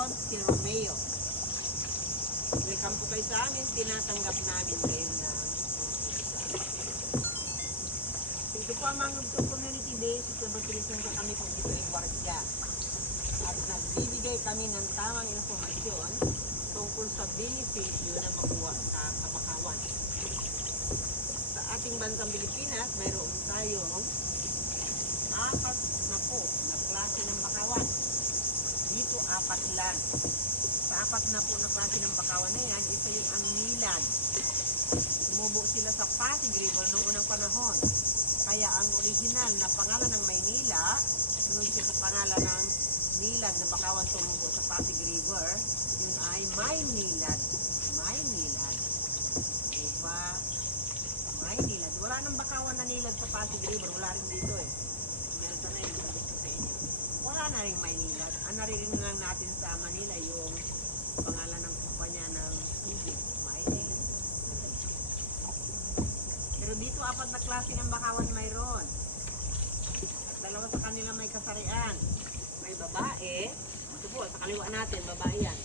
Aaron, si Romeo. Welcome po kayo sa amin. Tinatanggap namin kayo ng ito po ang Mangrove Community Base. Ito ba kami po dito ay Guardia. At nagbibigay kami ng tamang informasyon tungkol sa benepisyo na makuha sa kabakawan. Sa ating bansang Pilipinas, mayroon tayong 4 na po na klase ng bakawan. Dito 4 lang. Sa 4 na po na klase ng bakawan na yan, isa yung ang nilad. Sumubo sila sa Pasig River noong unang panahon. Kaya ang original na pangalan ng Maynila, sunod siya sa pangalan ng nilad na bakawan tumubo sa Pasig River, yun ay Maynilad. Maynilad. Diba? Maynilad. Wala nang bakawan na nilad sa Pasig River. Wala rin dito eh. Meron na rin sabi ko sa inyo. Wala na rin Maynilad. Ang naririnig lang natin sa Manila yung pangalan ng kumpanya ng tubig. Maynilad. Pero dito 4 na klase ng bakawan mayroon. At 2 sa kanila may kasarian. May babae. Ito po, sa kaliwa natin, babae yan.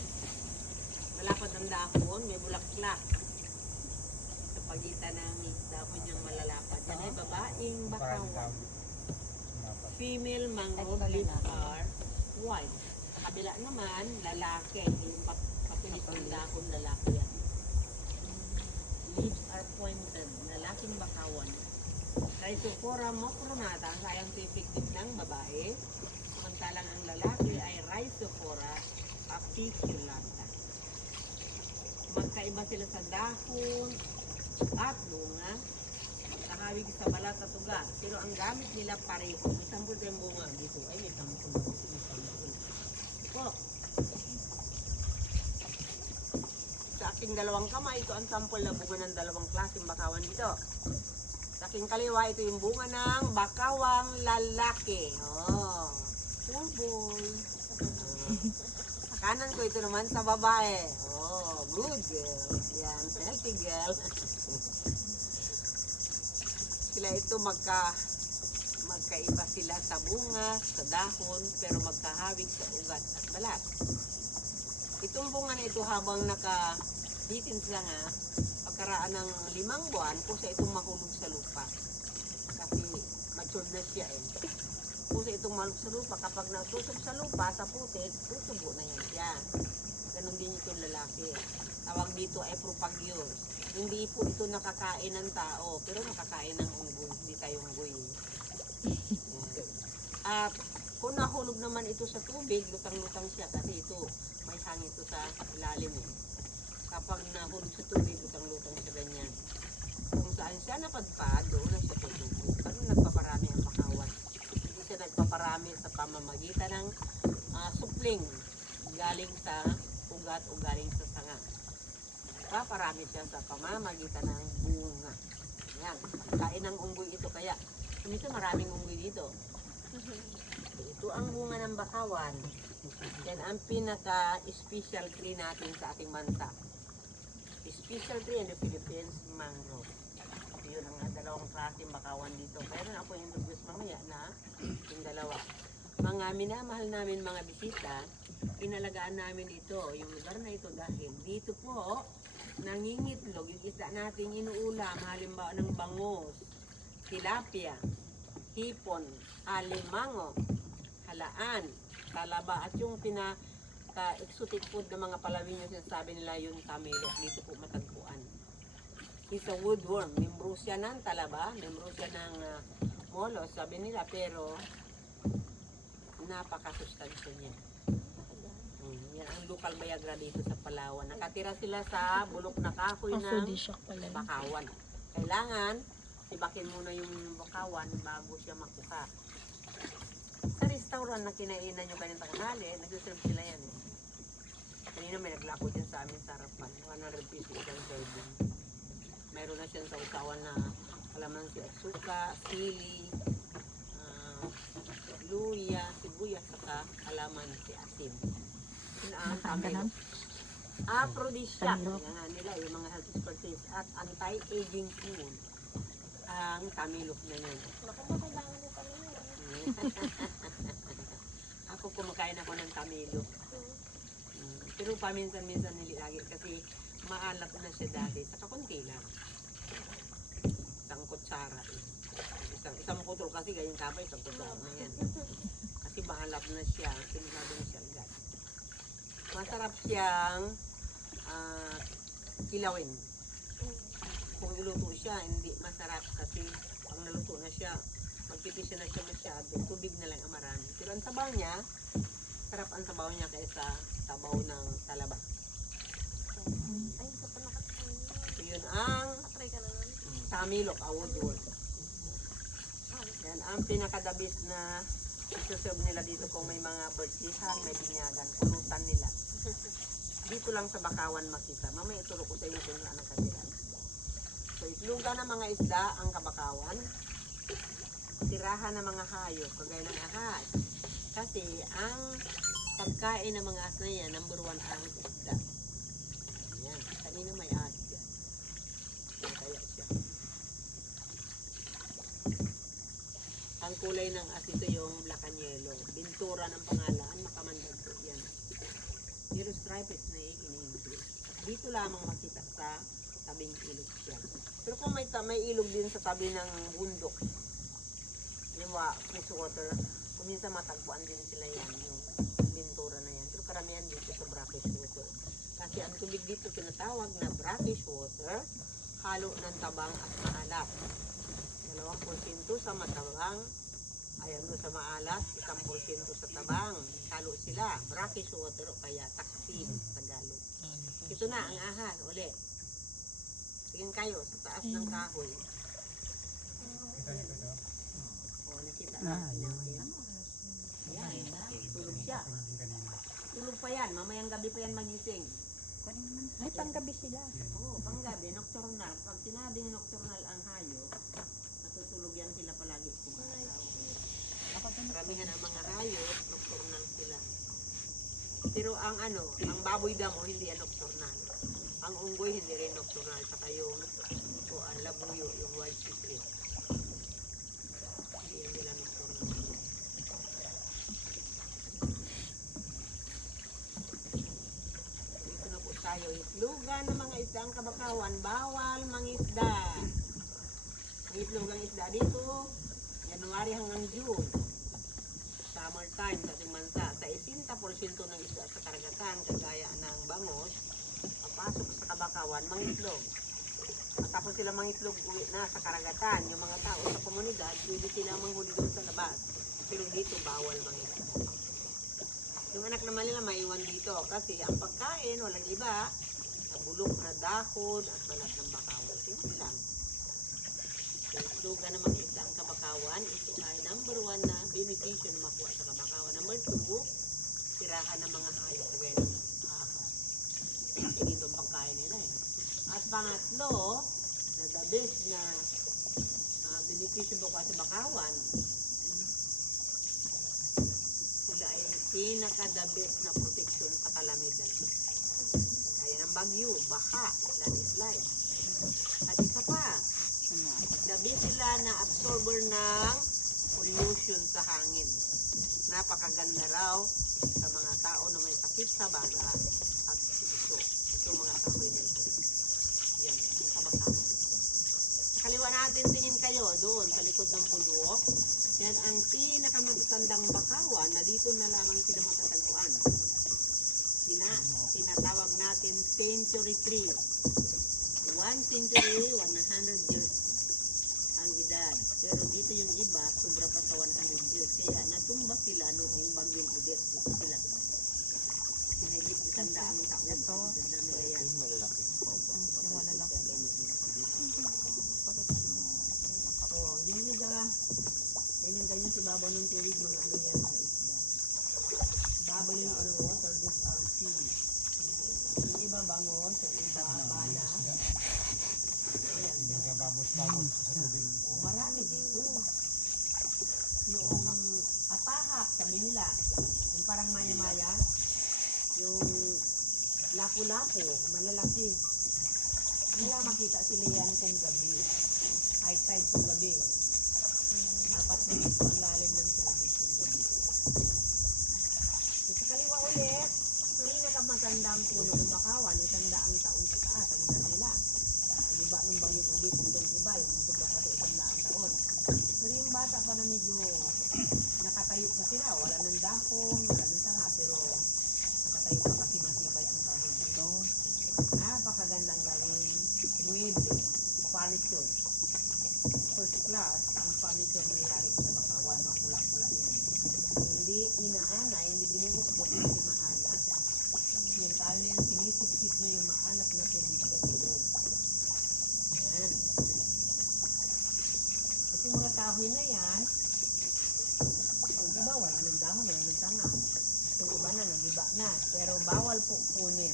Malapad ng dahon, may bulaklak. Sa pagitan ng dahon niyang malalapad. Yan ay babaeng bakawan. Female mangrove leaves are white. Sa kabila naman, lalaki. Yung papilit ng dahon, lalaki yan. Leaves are pointed. Lalaking bakawan. Rhizophora macronata, ang scientific name ng babae. Samantalang ang lalaki ay Rhizophora apiculata. Magkaiba sila sa dahon at bunga. Nakahawig sa balat at ugat. Pero ang gamit nila pareho. May sampul tayong bunga dito. Ay, may sampul. Ito. Sa aking 2 kamay, ito ang sampol na bunga ng 2 klaseng bakawan dito. Sa aking kaliwa, ito yung bunga ng bakawang lalaki. Oh, cool boy. Sa kanan ko, ito naman sa babae. Oh, good girl. Yan, healthy girl. Sila ito magkaiba sila sa bunga, sa dahon, pero magkahawig sa ugat at balat. Itong bunga na ito habang nakabitin sila nga, pagkaraan ng 5 buwan, kusa itong mahulog sa lupa. Kasi matured na siya eh. Kusa itong mahulog sa lupa, kapag nasusog sa lupa, sa putik, susubo na yan siya. Ganon din itong lalaki. Tawag dito ay propagyos. Hindi po ito nakakain ng tao, pero nakakain ng unggoy. Hindi tayo unggoy. At kung nahulog naman ito sa tubig, lutang-lutang siya kasi ito, may hangin ito sa ilalim eh. Kapag nahulog sa tubig, lutang-lutang siya ganyan. Kung saan siya napadpad, doon na siya tutubo. Ganun nagpaparami ang bakawan. Hindi siya nagpaparami sa pamamagitan ng supling galing sa ugat o galing sa sanga. Paparami siya sa pamamagitan ng bunga. Yan, kain ng unggoy ito. Kaya, dito maraming unggoy dito. Ito ang bunga ng bakawan. Yan ang pinaka-special tree natin sa ating bansa. Special tree in the Philippines, mangrove. Yun ang 2 klaseng bakawan dito. Pero na ako introduce mamaya na yung 2. Mga minamahal namin mga bisita, inalagaan namin ito, yung lugar na ito dahil dito po, nangingitlog yung isda natin inuulam, halimbawa ng bangus, tilapia, hipon, alimango, halaan, talaba, at yung exotic food ng mga Palawin yung sinasabi nila yung tamelo, dito po matagpuan. It's a woodworm, membro siya ng talaba, membro siya ng molo, sabi nila, pero napakasustansya niya. Yan ang local Viagra dito sa Palawan. Nakatira sila sa bulok na kahoy ng bakawan. Kailangan sibakin muna yung bakawan bago siya makuha. Sa restaurant na kinainan nyo kanina tanghali, nagsiserve sila yan eh. Kanina may naglako din sa amin sa harapan. 100 pesos isang serving. Mayroon na siya sa usawan na kalamansi at suka, sili, luya, sibuyas, saka kalamansi asin. Ang tamelo. Aphrodisiac. Yan nila yung mga health expertise at anti-aging food. Ang tamilok na yun. Ako kumakain ako ng tamilok. Pero paminsan-minsan hindi lagi kasi maalat na siya dati. Saka konti lang. Isang kutsara. Isang putol kasi ganyan kapay, isang kutsara na yan. Kasi maalat na siya. Sinunado na siya agad. Masarap siyang kilawin. Kung iluto siya, hindi masarap kasi pag naluto na siya, magpipisa na siya masyado, tubig na lang ang marami. Pero ang sabaw niya, sarap ang sabaw niya kaysa sabaw ng talaba. Ay, sa panakatay. So yun ang Try ka na nun. tamilok, awod-wod. Yan ang pinakadabis na isuserve nila dito kung may mga birthdayhan, may binyagan, pulutan nila. Dito lang sa Bakawan makita. Mamaya ituro ko sa inyo kung saan ang katiran. So itlugan ng mga isda ang kabakawan. Tirahan ng mga hayop, kagaya ng ahas. Kasi ang pagkain ng mga ahas na yan, number 1 ang isda. Ayan, kanina may ahas yan. Yan kaya siya. Ang kulay ng ahas ito yung black and yellow. Bintura ng pangalan, makamandag po yan. Pero striped snake in English. Dito lamang makita sa tabing ilog siya. Pero kung may ilog din sa tabi ng bundok, yung fresh water, kung minsan matagpuan din sila yan, yung bintura na yan. Pero karamihan dito sa brackish water. Kasi ang tubig dito tinatawag na brackish water, halo ng tabang at maalat. 2% sa matabang, ayan doon sa maalat, 1% sa tabang. Halo sila, brackish water o kaya taksim sa Tagalog. Ito na ang ahas, uli. Tingin kayo sa taas ng kahoy. O, nakita na. Ayan. Tulog siya. Tulog pa yan. Mamayang gabi pa yan magising. Ay, panggabi sila. Oo, panggabi, nocturnal. Pag sinabing nocturnal ang hayop, natutulog yan sila palagi kung araw. Karamihan ang mga hayop, nocturnal sila. Pero ang ang baboy damo hindi yan nocturnal. Ang unggoy hindi rin nocturnal. Saka yung ang labuyo, yung white secret. Hindi yan nila nocturnal. Dito na po tayo. Itlugan ng mga isda ang kabakawan. Bawal mangisda. Ang itlugang isda dito, January hanggang June. Summertime sa ating bansa. Sa 80% ng isda sa karagatan, kagaya ng bangos, papasok sa kabakawan, mangitlog. At tapos sila mangitlog, uwi na sa karagatan. Yung mga tao sa komunidad, pwede sila manghuli doon sa labas. Pero dito, bawal mangitlog. Yung anak naman nila maiwan dito kasi ang pagkain, walang iba, na bulok na dahon at balat ng bakawan. Simple lang. Itlugan ng mga isda ang kabakawan, ito ay number 1 na beneficio na makuha sa kabakawan. Number 2, tirahan ng mga hayop kagaya ng ahas. Dito ang pagkain nila eh. At pangatlo, na the best na beneficio makuha sa bakawan, sila ay pinaka-the best na protection sa kalamidad. Kaya ng bagyo, baha, landslide. At isa pa, dabi sila na absorber ng pollution sa hangin. Napakaganda raw sa mga tao na may sakit sa baga at puso. Ito mga kahoy na ito. Yan, ang kabakawan. Sa kaliwa natin, tingin kayo doon sa likod ng bundok. Yan ang pinakamatatandang bakawan na dito na lamang sila matatagpuan. Tinatawag natin century tree. 1 century, 100 years ang edad. Pero dito yung iba, sobra pa sa 100 years. Kaya natumba sila noong bagyong Odette. Dito sila. Hinahigit 100 taon. Ito. Ganda nila yan. Yung malalaki. Yung malalaki. Oh, yun yung ganyan si babaw ng tubig, mga yan, mga isda. Babaw yung water, these are fish. Yung iba bangos, yung iba bala. Ayan. Babos-babos sa tubig. Oh, marami dito. Yung atahak, sabi nila, yung parang maya-maya, yung lapu-lapu, malalaki. Wala makita sila yan kung gabi. High tide kung gabi. 4 minutes ang lalim ng tubig kung gabi. So, sa kaliwa ulit, pinakamatanda ang puno ng bakawan, 100 taon sa taas, ang edad nila. Di ba nung bagyo tubig, itong iba, yung sobra pa sa 100 taon. Pero yung bata pa na medyo nakatayo pa sila, wala ng dahon, wala ng tanga, pero nakatayo pa kasi matibay ang kahoy dito. Napakagandang gawin. Mueble, furniture. First class, ang furniture na yari sa bakawan, makula-kula yan. Hindi inaana, hindi binubukbok, hindi maalat. Yung tayo na yung sinisip-sip na yung maalat na tubig sa ilog. Yan. At yung mga kahoy na yan, yung iba wala ng dahon, wala ng tanga. Yung iba na, nag-iba na. Pero bawal po kunin.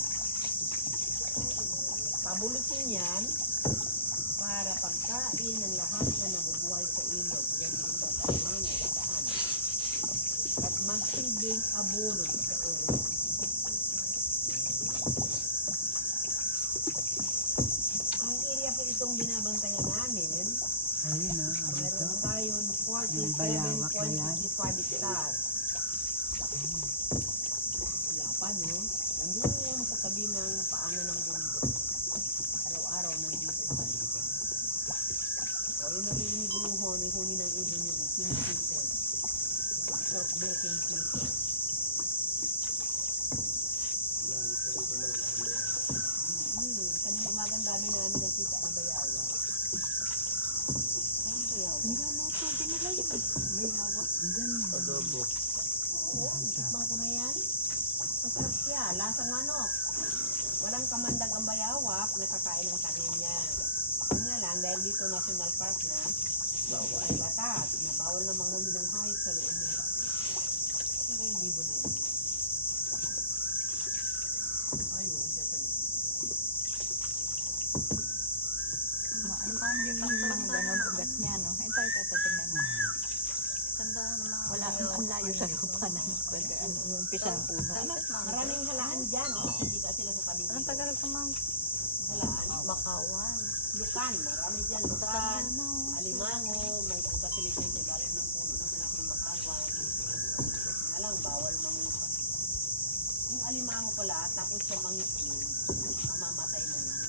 Pabulutin yan para pagkain ng lahat na nabubuhay sa ilog. Yan yung iba tayo mga dadaan. At magsilbing abono sa area. Ang area po itong binabantayan namin, Ayun na, ano to? meron tayong Yung bayawak na yan. 47.55 hectares. Wala pa, no? Nandun sa tabi ng paano ng bundok. Araw-araw nandito pa. O, yung narinig yung huni ng ibon yung kingfisher. Self-breaking people. Kanina umaga ang dami namin nakita na bayawa. Saan bayawa? Bayawa. Adobo. Oo, tikman ko na yan. Masarap siya, lasang manok. Walang kamandag ang bayawak, nakakain ng kanin niya. Yun nga lang, dahil dito national park na, bawal ay batas, na bawal na manghuli ng hayop sa loob ng park. Ano ba yung ibon na yun? Ay, yung siya sa Ano pa yung mga ganun ugat niya, no? Ito, tingnan mo. Ganda ng mga Wala, ang layo sa lupa na. Pag ano, yung umpisa ng puno. maraming halaan dyan, oh, kasi dito sila sa tabing Anong tagal ka mang halaan. bakawan? Lukan, marami dyan, lukan. Ganda na. Alimango, may facility sa galing ng puno na malaking bakawan. Nga lang, bawal mangupa. Yung alimango pala, tapos siya mangitlog, mamamatay na yan.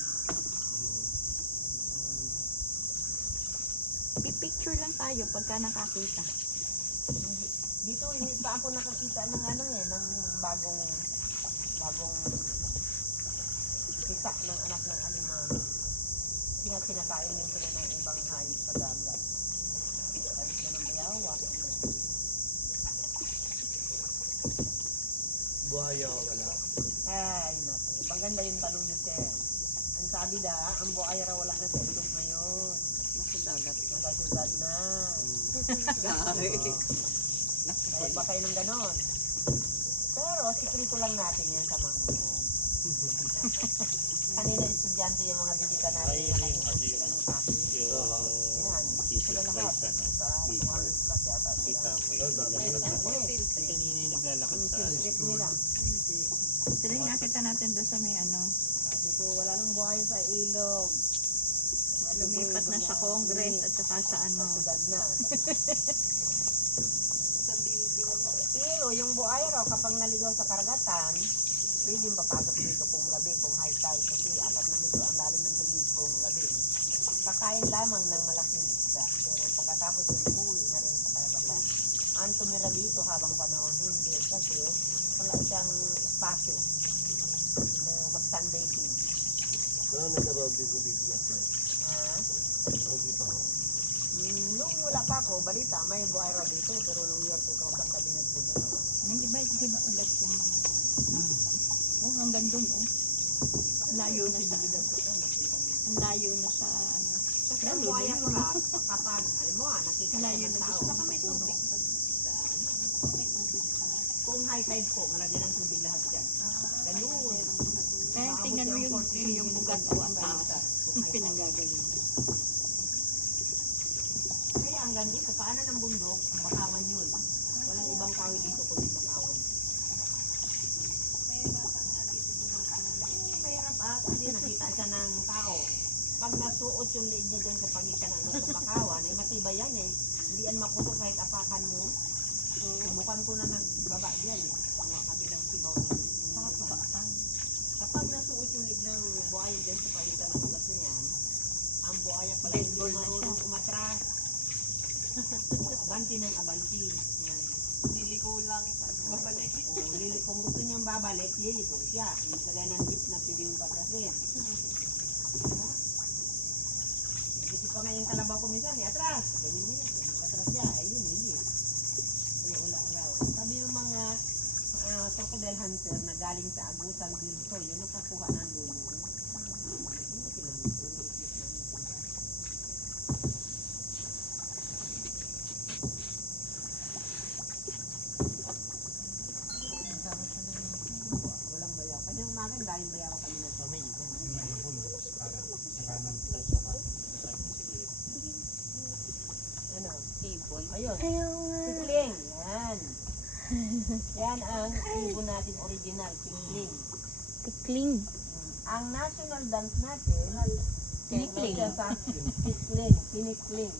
Pipicture lang tayo pagka nakakita. Dito, hindi pa ako nakakita ng ano eh, ng bagong isa ng anak ng alimango. Kinakain din sila ng ibang hayop sa dagat. Hayop na ng bayawak. Buhaya wala. Ay, naku. Paganda yung talong ni Sir. Ang sabi da, ang buhaya raw wala na sa ilog ngayon. Nasa dagat. Nasa syudad na. Kaya ba kayo ng ganon? Pero, sikrito lang natin yan sa mga ganon. Kanina estudyante yung mga bisita natin. Ay, yung ano sila ng kape. Yan, sila lahat. Sa 200 plus yata Kita sila. mo yung kanina yung naglalakad sa Secret nila. Sila yung nakita natin doon sa may ano. Dito, wala nang buhay sa ilog. Lumipat na sa Congress at saka sa ano. Syudad na. Pero yung buhay raw, kapag naligaw sa karagatan, pwedeng papasok dito kung gabi, kung high tide, kasi 4 na nito ang lalim ng tubig kung gabi. Kakain lamang ng malaking isda, pero pagkatapos yun, uuwi na rin sa karagatan. Ang tumira dito habang panahon, hindi, kasi wala siyang espasyo na mag-sunbathing. Ano nagkaroon dito natin? Ah, Hindi pa ako. nung wala pa ako, balita, may buhay raw dito, pero nung year 2000 kami nagpunta. Hindi ba ugat yung mga oh, hanggang doon, oh. Layo na sa ang layo na sa ano. Kasi ang buhaya ko lang, kapag, alam mo nakita Layo ng na tao. gusto may tubig. Kung high tide po, malagyan ng tubig lahat yan. Ganun. Kaya tingnan mo yung ugat ko ang taas. Pinanggagaling. Kaya hanggang dito, paanan ng bundok, bakawan yun. Walang ibang kahoy dito kundi bakawan. Mahirap kasi nakita siya ng tao. Pag nasuot yung leeg niya dyan sa pagitan ng ano sa bakawan, ay matibay yan eh. Hindi yan maputok kahit apakan mo. Subukan ko na nagbaba dyan eh. Ang kabilang sibaw ng lupa. Kapag nasuot yung lig ng buhaya dyan sa pagitan ng ugat na yan, ang buhaya pala Dead hindi ball na marunong umatras. Abanti ng abanti. Yan. Liliko lang. Babalik. Kung gusto niyong babalik, liliko siya. Hindi kagaya ng jeep na pwede yung patrasin. Ha? Kasi pa nga yung kalabaw ko minsan, atras. Ganyan mo yan. Atras siya. Ayun, hindi. Kaya wala raw. Sabi yung mga crocodile hunter na galing sa Agusan del Sol, yun nakakuha ng lulong. Walang bayaw. Kasi umaga, dahil bayaw kami na sa may ito. Ano? Table. Ayun. Tikling. Yan. Yan ang ibon natin original. Tikling. Tikling. Ang national dance natin, Tinikling. Tikling. Tinikling.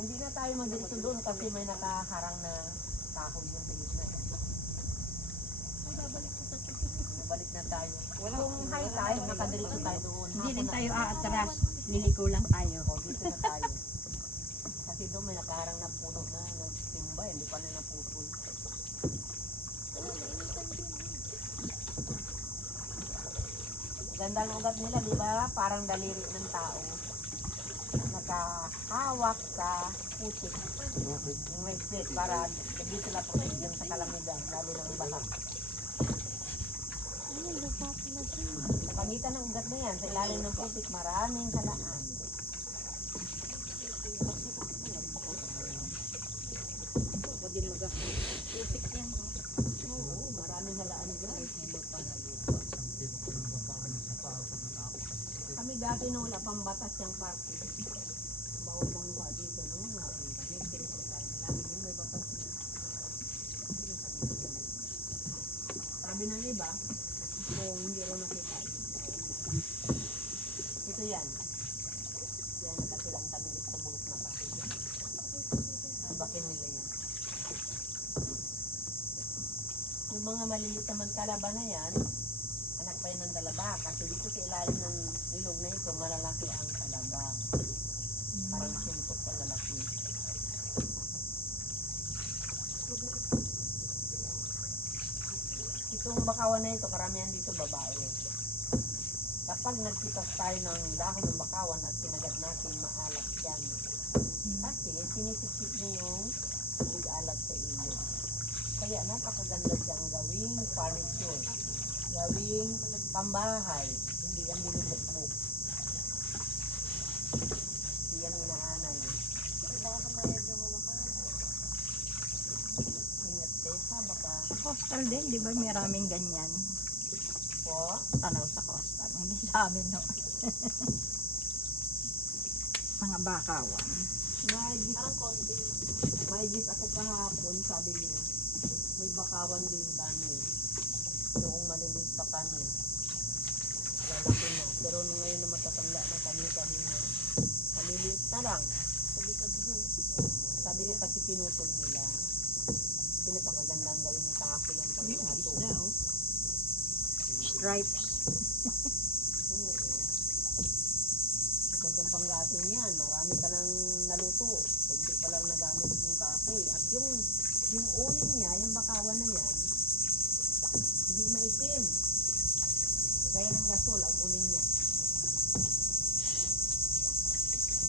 Hindi na tayo magdito doon kasi may nakaharang na kahoy yung sa gitna. Babalik na tayo. Kung high tide, nakadirito tayo doon. Hindi rin Hapon tayo na- aatras. Liliko lang tayo. O, dito na tayo. Kasi doon may nakaharang na puno na nagsimba, hindi pa na naputol. Ganda ng ugat nila, di ba? Parang daliri ng tao. Nakahawak sa putik. Yung may slit para hindi sila protection sa kalamidad, lalo ng baha. Sa pangitan ng ugat na yan, sa ilalim ng putik, maraming halaan. Putik yan. Oo, maraming halaan dyan. Kami dati nung wala pang batas yung party. Bawal bang luha dito, no? May pinito tayo na lang. Yung may batas na. Sabi ng iba, kung hindi rin nakita. Ito yan. Yan, nakatilang kami sa bulok na kahoy. Bakin nila yan. Yung mga maliliit naman kalaban na yan, anak pa yun ng dalaba. Kasi dito sa ilalim ng ilog na ito, malalaki ang kalaba. Parang suntok pa lalaki. Itong bakawan na ito, karamihan dito babae. Kapag nagpitas tayo ng dahon ng bakawan at kinagat natin, maalat yan. Kasi sinisip-sip niya yung big-alat sa ilog. Kaya napakaganda siyang gawing furniture, gawing pambahay, hindi yan binubukbuk. Hindi yan inaanay. Ingat kayo ha, baka Coastal din, di ba? Maraming ganyan. po. Tanaw sa coastal. Hindi sa amin, no? Mga bakawan. May gis ako kahapon, sabi niya, may bakawan din kami. Noong maliliit pa kami. Lalaki na. Pero nung ngayon na matatanda na kami na, maliliit na lang. Sabi ko kasi pinutol nila. Pinapakagandang gawing kahoy ng pangyato. Isda, oh. Stripes. Oo. Magandang panggato niyan. Marami ka nang naluto. Kunti pa lang nagamit yung kahoy. At yung uling niya, yung bakawan na yan, hindi maitim. Gaya ng gasol, ang uling niya.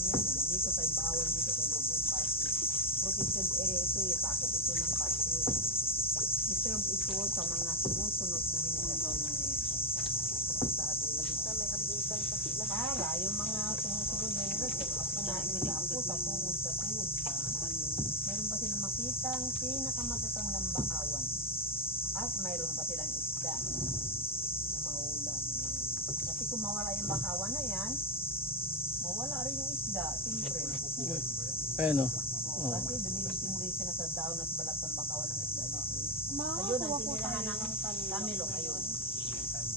Yan, dito kay bawal, dito kay loob ng parking. Protected area ito, sakop ito ng parking. Reserve ito sa mga sumusunod na hinagasol ng sabi. Para yung mga sumusunod na hinagasol, ako natin sa ako, sa tuhod, sa tuhod pa. Meron pa silang makitang pinakamatatandang bakawan. At mayroon pa silang isda na maulam. Kasi kung mawala yung bakawan na yan, mawala rin yung isda, siyempre. Ayun o. Kasi dumilitin din sila sa daon at balat ng bakawan ng isda dito. Ayun, ang tinirahan ng tamilo, ayun.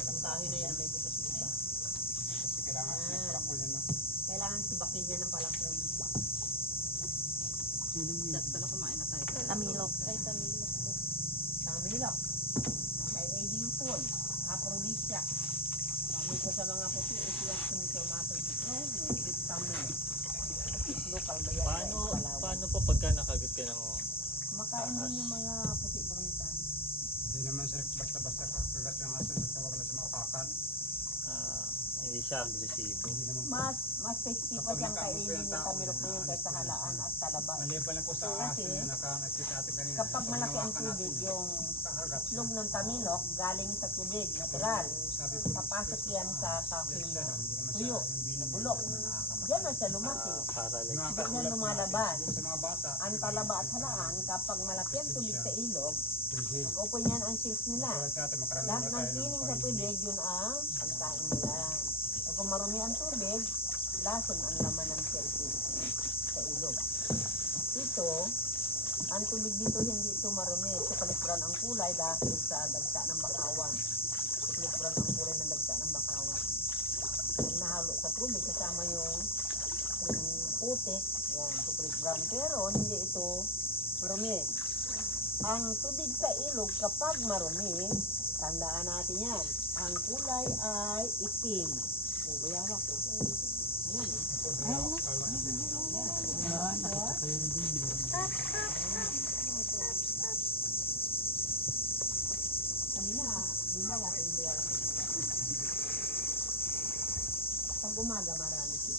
Yung kahoy na yan may butas-butas. Kailangan sibakin niya ng palakoy. Tamilok. Tamilok. Kay aging pool. aphrodisiac. Sabi ko sa mga puti, isiyak sumisomato dito. Vitamin. Local ba yan? Paano po pagka nakagat ka ng Makain din yung mga puti ko minsan. Hindi naman sila basta-basta kakagat yung aso, basta wag lang siya makakan. hindi siya agresibo? Hindi naman po. Mas tasty pa Kapag siyang nakamoy kainin yung yung tao, tamirok na yun kaysa halaan at talaba. Maliban lang po sa Kasi, aso yung nakakita natin kanina. Kapag malaki ang tubig, yung kakagat. itlog ng tamilok galing sa tubig, natural. Sabi po, Papasok yan sa kahon na tuyo, hindi na naman bulok. Diyan na siya lumaki. Para like, Hindi na lumalabas. Siguro sa mga bata. Ang talaba at halaan, kapag malaki ang tubig sa ilog, Pwede. open yan ang shields nila. Kaya sa atin, makarami Lahat na ng tayo ng siling sa tubig, yun ang pagkain nila. E kung marumi ang tubig, lason ang laman ng shellfish sa ilog. Ito, ang tubig dito hindi ito marumi. Chocolate brown ang kulay dahil sa dagta ng bakawan. Chocolate brown ang kulay ng dagta ng bakawan. Pag nahalo sa tubig, kasama yung putik, yan, chocolate brown. Pero hindi ito marumi. Ang tubig sa ilog kapag marumi, tandaan natin yan, ang kulay ay itim. O, bayawa ko. Ayan, kanina, di ba natin bayawa ko? Pag umaga, marami siya.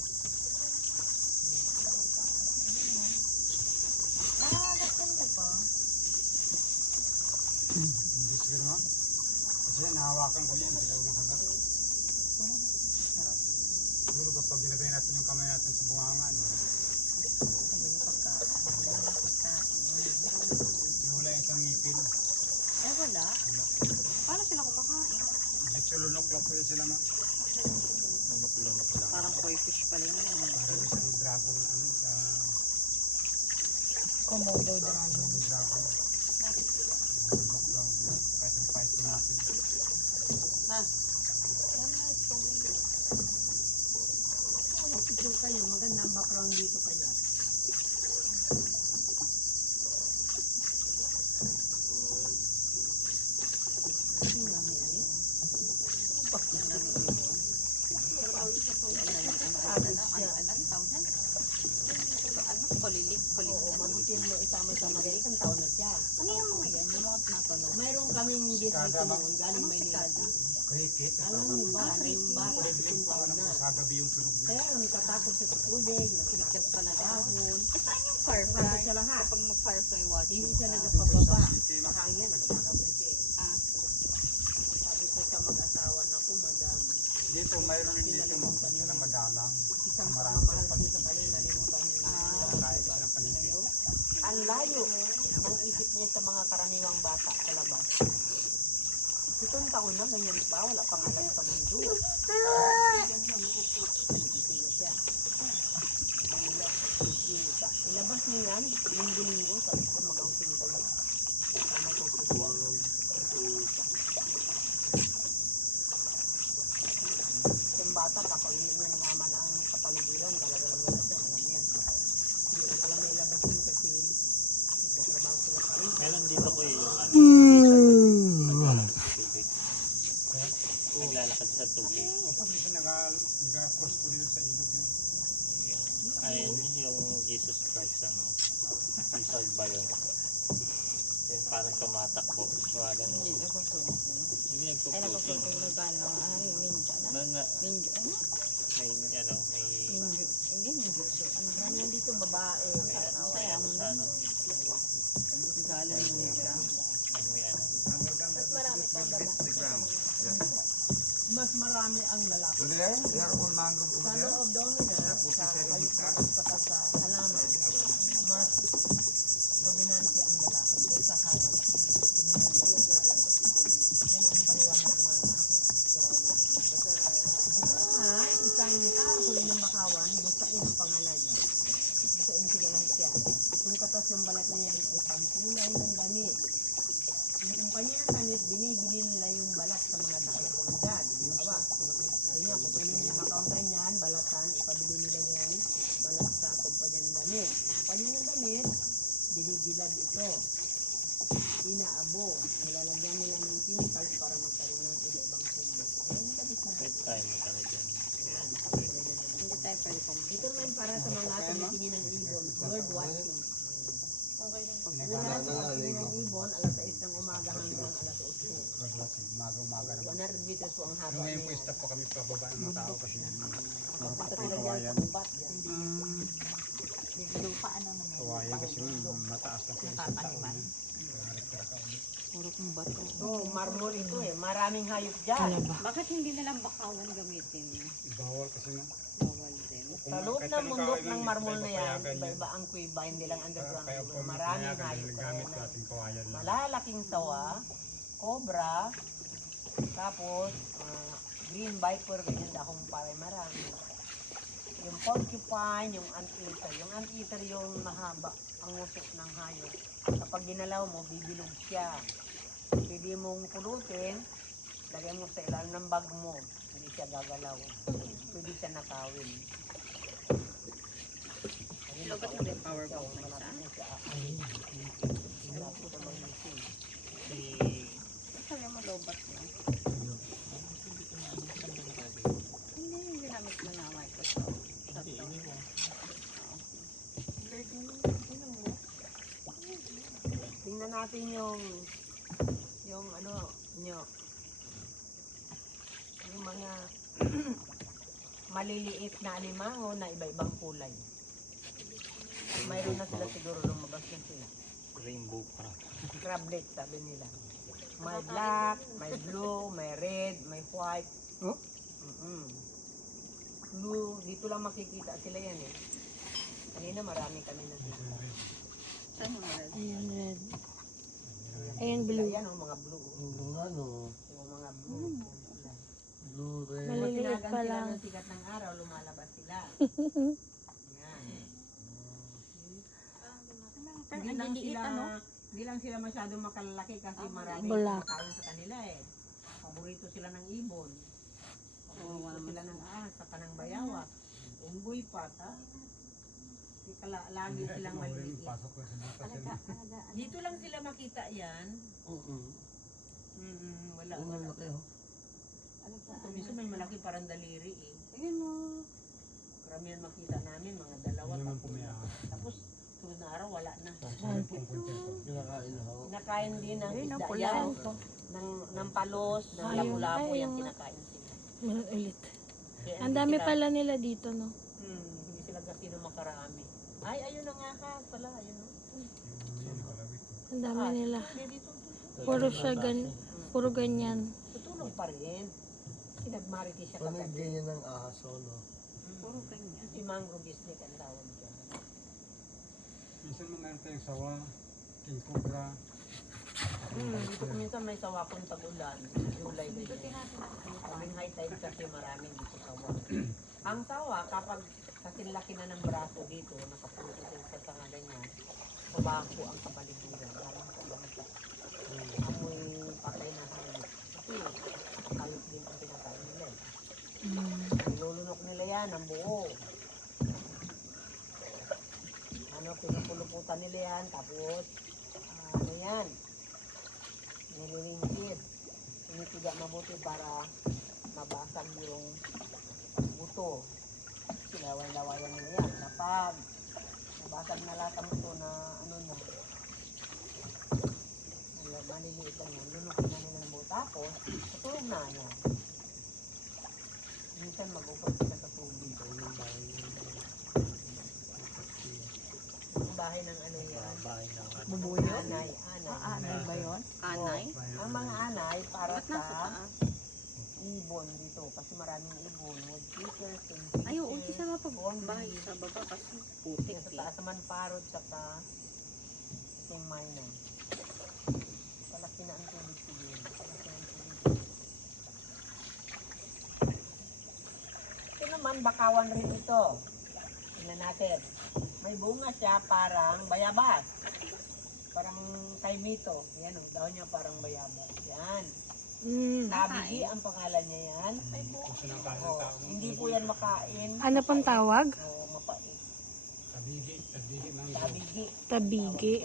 Ganda pa. Hindi siguro nga. Kasi nahawakan ko yan, sila unang kagat. Siguro kapag ilagay natin yung kamay natin sa bunganga, wala isang ngipin. Wala. Paano sila kumakain? Ditsulunok lang po yun sila ma. lunok lang. Parang koi fish pala yun. Para doon sa dragon, sa Komodo dragon. dragon. Lunok lang. Kahit yung python natin. Picture kayo, maganda ang background dito kaya. Oo, mabutin mo isama-sama rin. Isang taon na siya. Ano yung mga yan? Yung mga tinatanong? Mayroon kaming guest dito Kada ba? noon, galing Maynila. Cricket. Alam mo ba na yung bata, isang taon na. Kagabi yung tunog niya. Kaya natatakot sa tubig, natatakot pa na dahon. Saan yung Nandun firefly? siya lahat. Kapag mag-firefly watching Hindi siya ka. nagpapaba. Mahangin, nagpapaba siya. Ah. Sabi ko sa mag-asawa na po, madam. Dito, mayroon din dito mo. Sila madalang. Isang Marami pagmamahal sa ko sa kanya, nalimutan niya na yun. Kahit ng paligid. Ang layo ng isip niya sa mga karaniwang bata sa labas. 7 taon na, ganyan pa, wala pang alam sa mundo. Ilabas niyo yan, linggo-linggo, sabi ko mag-outing kayo. Matutuwa. Yung bata, kapag hindi niya naman ang kapaligiran, talagang wala siya, alam yan. Hindi ko pala may labas yun kasi trabaho sila pa rin. Meron dito ko yung ano, naglalakad sa tubig. O pag minsan nag-cross po dito sa ilog yan. Ayun yung Jesus Christ, ano, Caesar ba yun? Yan parang tumatakbo. Suwagan. Hindi nagpupulping. Nagano? Ninja na? Ninja? Ano? May, ano, may, Ninja? Hindi ninja. Ano yan dito, babae. Kaya mo na. ano, Galan ninja. may ano. Mas marami ang lalaki. So there are all mangrove over Sa there. loob dominant, sa kalimutan at saka sa halaman, mas dominante ang lalaki kaysa hayop. Dominante. Yan ang paliwanag ng mga isang kahoy ng bakawan, busain ang pangalan niya. Busain sila lahat yan. Yung katas ng balat niya yan ay pangkulay ng damit. Yung kumpanya ng damit, binibili nila yung balat sa mga dakipundan. Bawa. Kanya, kukunin yung bakawan ganyan, balatan, ipabili nila yung balat sa kumpanya ng damit. Kumpanya ng damit, binibilad ito. Inaabo. Nilalagyan nila ng chemicals para magkaroon ng iba-ibang Pwede tayo magkano dyan. Yan. Hindi tayo pwede pumunta. Ito naman para sa mga tumitingin ng ibon. Bird watching. Una, sa pagtingin ng ibon, alas 6 ng umaga hanggang alas 8. Umaga naman. 100 meters po ang haba Ngayon po niya. stop po kami pababa ng mga tao kasi Punta sila dyan sa ubat dyan. Lupa ano naman. kawayan kasi mataas na po yung isang tao. Nakakaniman. Puro kong bato. Ito, marmol ito eh. Maraming hayop dyan. Bakit hindi na lang bakawan gamitin? Bawal kasi no. Bawal din. Sa loob ng bundok ng marmol na yan, iba-iba ang kuiba, hindi lang underground. Kaya po Maraming maraming hayop. gamit Kaya na- natin kawayan lang. malalaking sawa, cobra, tapos green viper, ganyan akong pare marami. Yung porcupine, yung anteater. Yung anteater yung mahaba, ang usok ng hayop. Kapag ginalaw mo, bibilog siya. Pwede mong pulutin, lagay mo sa ilalim ng bag mo. Hindi siya gagalaw. Pwede siya nakawin. Lobat mo din power bank na isa. Malapit na siya. Malapit na mag-ising. Sabi mo lobat mo. Hindi, yung ginamit mo na Microsoft. Tingnan natin yung ano nyo, yung mga maliliit na alimango na iba-ibang kulay. Mayroon na sila siguro lumabas na sila. Rainbow crab. Crablet sabi nila. May black, may blue, may red, may white. Oh? Blue, dito lang makikita sila yan eh. Kanina marami kami na sila. Saan mo red? Ayan, red. Ayan, blue. Yan oh, mga blue. Yung ano, Yung mga blue. Yan sila. blue red. Maliliit Pag pa sila lang. ng sikat ng araw, lumalabas sila. Yan. Hindi lang sila masyadong makalalaki kasi marami Bulak. kumakain sa kanila eh. Paborito sila ng ibon. Paborito sila ng ahas, saka ng bayawak. Unggoy pa, ta. Lagi silang maliliit. Pasok ko sa butas yan. Dito lang sila makita yan. Wala. Yung Wala. laki oh. Minsan may malaki parang daliri eh. Ayun o. Karamihan makita namin, mga dalawa. Hindi naman tatlo. po may ahas. Tapos, sunod na araw, wala na. Kinakain na ako. Kinakain din ng Ayun, isda pula. yan. Ng palos, ng Ayun. lapu-lapu Ayun. yan kinakain sila. Meron ulit. Kaya Ang hindi dami sila- pala nila dito, no? Hindi sila gasino makarami. Ay, ayun na nga ka pala. Ayun o. Yung kalawit. Ang dami nila. Hindi dito. Puro siya puro ganyan. Tutulog pa rin. Pinagmariti siya Paano kagabi. ganyan ng aso, no? Puro ganyan. Si mangrove snake ang tawag dyan. Minsan mo meron tayong sawa, king cobra. Dito minsan may sawakon tag-ulan. July na yun. Kaming high tide kasi maraming dito sawa. Ang sawa, kapag kasi laki na ng braso dito, nakaputo din sa sanga ganyan, sabako ang kapaligiran. Parang sa langsa. Amoy patay na hayop. Kasi hayop din ang pinakain nila. Nilulunok nila yan, ang buo. Pinupuluputan nila yan, tapos ano yan, nililingkit. Tinitiga mabuti para mabasag yung buto. Laway-lawayan nila yan. Kapag nabasag na lahat ang buto na ano na, maliliit lang yan, lunukin na nila ng buto. Tapos, tutulog na yan. Minsan mag-upad sila sa tubig. Yung bahay ng ano yan. Bahay ng ano. Bubuyo? Anay. Anay ba yun? Anay? Ang mga anay para Ba't nasa sa taas? ibon dito. Kasi maraming ibon. Woodpeckers, Ay, oo, kasi mapag-bahay sa baba kasi putik sa eh. taas naman parod saka simay. Palaki na ang tubig siguro. Palaki na ang tubig. Ito naman, bakawan rin ito. Tingnan natin. May bunga siya parang bayabas. Parang kaimito. Yan o, daw niya parang bayabas. Yan. Nabigi ang pangalan niya yan. Gusto ng kain ng Oh, tao. hindi po yan makain. Ano pang tawag? O, mapait. Tabigi mango. Nabigi. Tabigi.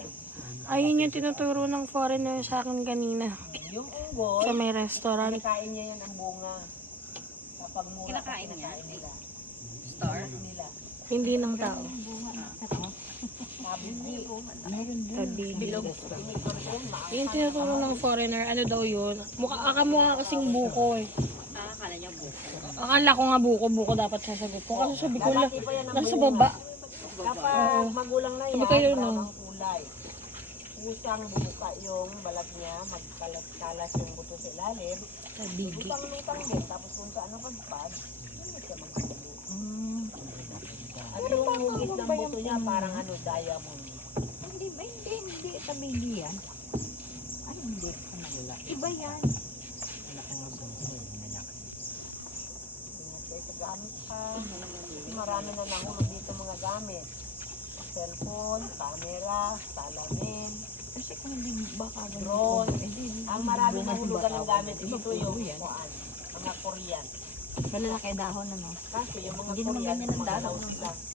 Ayun yung tinuturo ng foreigner sa akin kanina. Yung unggoy, Sa may restaurant. kain niya yan ang bunga. Kapag mura, Kinakain niya? nila. Star? Nila. Hindi ng tao. Kabigi. Yung tinuturo ng foreigner, ano daw yun? Mukha kasing buko eh. Akala niya buko. Akala ko nga buko dapat sasagot ko. Kasi sabi ko lang, nasa baba. Kapag magulang na yan, Sabi kayo, no? brown ang kulay. Pusang bubuka yung balat niya, magkalas yung buto sa ilalim. Kabigi. Lutang-lutang din, tapos kung saan ang pagpad, hindi siya magbubo. At yung hugis ng buto niya, parang ano, diamond. Hindi. Kabigi yan. Ano hindi? Iba yan. Ito gamit pa. Marami na nahulog dito mga gamit. Cellphone, camera, salamin, Kasi kung hindi baka drone. hindi. Ang marami nahulugan ng gamit dito yung kuan, mga Korean. Malalaki dahon ano. Kasi yung mga Hindi naman Korean, ganyan ang mga dalaw. house lang.